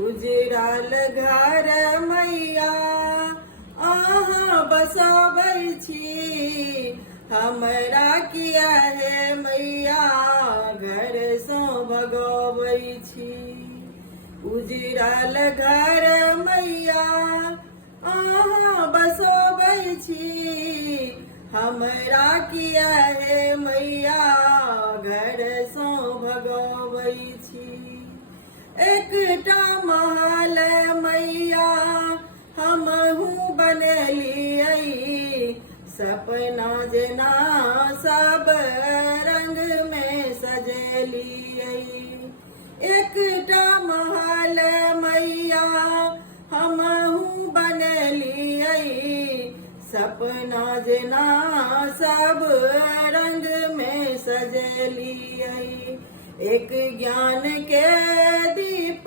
उजराल घर मैया अहाँ बसाबै छी। हमरा किया है मैया घर सँ भगाबै छी। उजराल घर मैया अहाँ बसाबै छी। हमरा किया है मैया घर सँ भगाबै छी। एकटा महल मैया हमहू बनेलियै, सपना जेना सब रंग में सजेलियै। एकटा महल मैया हमहू बनेलियै, सपना जेना सब रंग में सजेलियै। एक ज्ञान के दीप